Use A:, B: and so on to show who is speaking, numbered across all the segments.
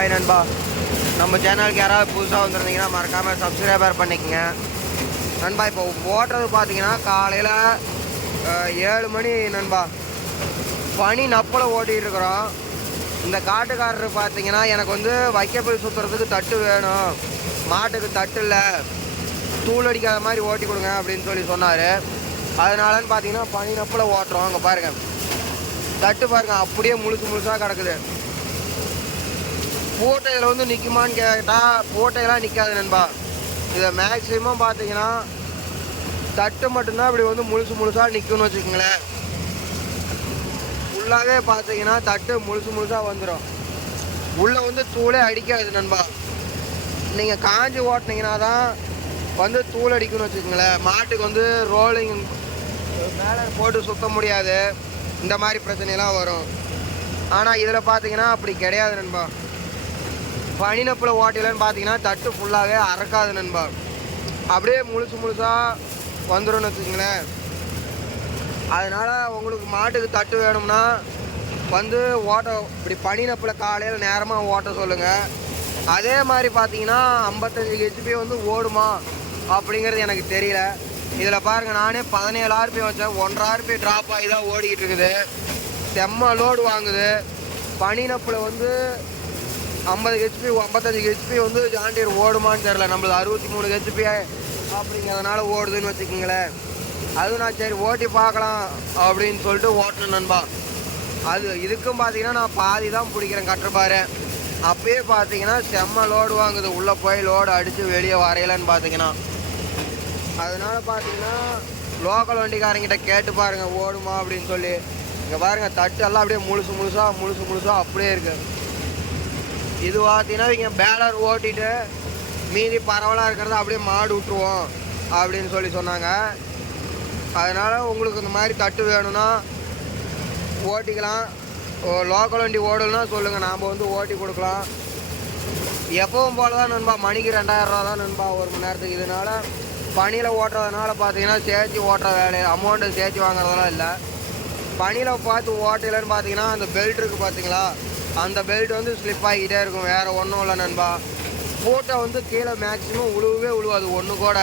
A: Hi நண்பா. நம்ம சேனலுக்கு யாராவது புதுசாக வந்துருந்தீங்கன்னா மறக்காமல் சப்ஸ்கிரைபர் பண்ணிக்கங்க. நண்பா இப்போ ஓட்டுறது பார்த்தீங்கன்னா காலையில் ஏழு மணி நண்பா. பனி நப்பில் ஓட்டிகிட்டு இருக்கிறோம். இந்த காட்டுக்காரர் பார்த்தீங்கன்னா எனக்கு வந்து வைக்கப்புல் சுற்றுறதுக்கு தட்டு வேணும். மாட்டுக்கு தட்டு இல்லை. தூள் அடிக்காத மாதிரி ஓட்டி கொடுங்க அப்படின்னு சொல்லி சொன்னார். அதனாலன்னு பார்த்தீங்கன்னா பனி நப்பில் ஓட்டுறோம். அங்கே பாருங்கள் தட்டு பாருங்கள் அப்படியே முழுசு முழுசாக கிடக்குது. பூட்டையில் வந்து நிற்குமான்னு கேட்டால் பூட்டையெல்லாம் நிற்காது நண்பா. இதை மேக்ஸிமம் பார்த்தீங்கன்னா தட்டு மட்டும்தான் இப்படி வந்து முழுசு முழுசாக நிற்கும்னு வச்சுக்கோங்களேன். ஃபுல்லாகவே பார்த்தீங்கன்னா தட்டு முழுசு முழுசாக வந்துடும் உள்ளே வந்து தூளே அடிக்காது நண்பா. நீங்கள் காஞ்சி ஓட்டுனீங்கன்னா தான் வந்து தூள் அடிக்கும்னு வச்சுக்கோங்களேன். மாட்டுக்கு வந்து ரோலிங் மேலே போட்டு சுத்த முடியாது. இந்த மாதிரி பிரச்சனைலாம் வரும். ஆனால் இதில் பார்த்தீங்கன்னா அப்படி கிடையாது நண்பா. பனினப்பில் ஓட்டையிலன்னு பார்த்தீங்கன்னா தட்டு ஃபுல்லாகவே அறக்காது நண்பா. அப்படியே முழுசு முழுசாக வந்துடும்னு வச்சுக்கோங்களேன். அதனால் உங்களுக்கு மாட்டுக்கு தட்டு வேணும்னா வந்து ஓட்ட இப்படி பனினப்பில் காலையில் நேரமாக ஓட்ட சொல்லுங்கள் அதே மாதிரி பார்த்தீங்கன்னா ஐம்பத்தஞ்சு ஹெச்பி வந்து ஓடுமா அப்படிங்கிறது எனக்கு தெரியல. இதில் பாருங்கள் நானே பதினேழு ஆர்பி வச்சேன். ஒன்றரை ஆர்பி ட்ராப் ஆகி தான் ஓடிக்கிட்டு இருக்குது. செம்ம லோடு வாங்குது. பனினப்பில் வந்து ஐம்பது ஹெச்பி ஐம்பத்தஞ்சு ஹெச்பி வந்து ஜாண்டியர் ஓடுமான்னு தெரில நம்மளது அறுபத்தி மூணு ஹெச்பி அப்படிங்கிறதுனால ஓடுதுன்னு வச்சுக்கோங்களேன். அதுவும் நான் சரி ஓட்டி பார்க்கலாம் அப்படின்னு சொல்லிட்டு ஓட்டணும் நண்பா. அது இதுக்கும் பார்த்தீங்கன்னா நான் பாதி தான் பிடிக்கிறேன் கட்டுப்பாரு அப்பயே பார்த்தீங்கன்னா செம்ம லோடு வாங்குது. உள்ளே போய் லோடு அடித்து வெளியே வரையலன்னு பார்த்தீங்கன்னா அதனால் பார்த்தீங்கன்னா லோக்கல் வண்டிக்காரங்கிட்ட கேட்டு பாருங்கள் ஓடுமா அப்படின்னு சொல்லி. இங்கே பாருங்கள் தட்டு எல்லாம் அப்படியே முழுசு முழுசாக முழுசு முழுசாக அப்படியே இருக்குது இது பார்த்தீங்கன்னா இங்கே பேலர் ஓட்டிட்டு மீதி பரவலாக இருக்கிறத அப்படியே மாடு விட்டுருவோம் அப்படின்னு சொல்லி சொன்னாங்க. அதனால் உங்களுக்கு இந்த மாதிரி தட்டு வேணும்னா ஓட்டிக்கலாம். லோக்கல் வண்டி ஓடணும்னா சொல்லுங்கள் நாம் வந்து ஓட்டி கொடுக்கலாம். எப்பவும் போல தான் நண்பா மணிக்கு ரெண்டாயிரரூவா தான் நண்பா ஒரு மணி நேரத்துக்கு. இதனால பனியில் ஓட்டுறதுனால பார்த்தீங்கன்னா சேர்த்து ஓட்டுற வேலை அமௌண்ட்டு சேர்த்து வாங்குறதெல்லாம் இல்லை. பனியில் பார்த்து ஓட்டலைன்னு பார்த்தீங்கன்னா அந்த பெல்ட் இருக்குது பார்த்தீங்களா அந்த பெல்ட் வந்து ஸ்லிப் ஆகிக்கிட்டே இருக்கும். வேறு ஒன்றும் இல்லை நண்பா. பூட்டை வந்து கீழே மேக்ஸிமம் உழுவே உழுவாது. ஒன்று கூட.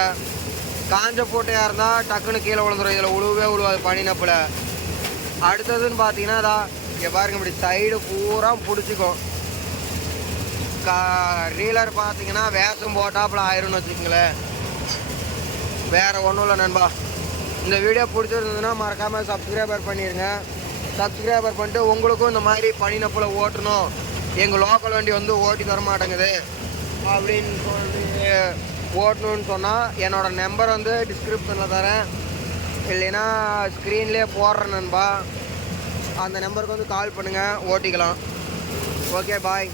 A: காஞ்ச பூட்டையாக இருந்தால் டக்குன்னு கீழே விழுந்துடும் இதில் உழுவே உழுவாது பனினப்பில். அடுத்ததுன்னு பார்த்தீங்கன்னா அதான் இங்கே பாருங்க இப்படி சைடு பூரா பிடிச்சிக்கும். கா ரீலர் பார்த்தீங்கன்னா வேஷம் போட்டாப்புல ஆயிரும்னு வச்சுக்கோங்களேன். வேறு ஒன்றும் இல்லை நண்பா. இந்த வீடியோ பிடிச்சிருந்ததுன்னா மறக்காமல் சப்ஸ்கிரைபர் பண்ணிடுங்க சப்ஸ்கிரைபர் பண்ணிட்டு உங்களுக்கும் இந்த மாதிரி பனினப்பில் ஓட்டணும். எங்கள் லோக்கல் வண்டி வந்து ஓட்டி தர மாட்டேங்குது. அப்படின்னு சொல்லி ஓட்டணும்னு சொன்னால் என்னோடய நம்பர் வந்து டிஸ்கிரிப்ஷனில் தரேன். இல்லைன்னா ஸ்க்ரீன்லேயே போடுறேன் நண்பா. அந்த நம்பருக்கு வந்து கால் பண்ணுங்கள் ஓட்டிக்கலாம். Okay bye